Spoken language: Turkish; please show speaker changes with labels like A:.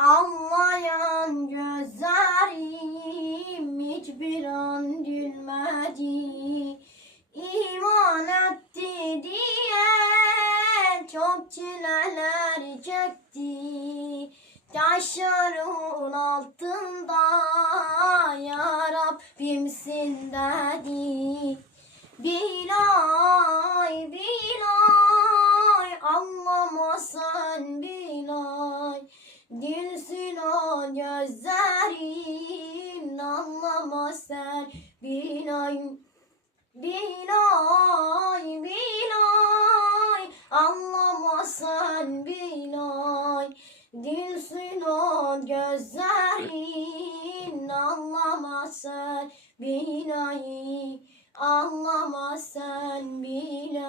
A: Anlayan gözlerim hiçbir an gülmedi. İman etti diye çok çileler çekti. Taşların altında ya Rabbimsin dedi. Bilay bilay anlamasan bir gözlerin, anlamasan Bilay Bilay, Bilay, anlamasan Bilay Dilsin o gözlerin, anlamasan Bilay Anlamasan Bilay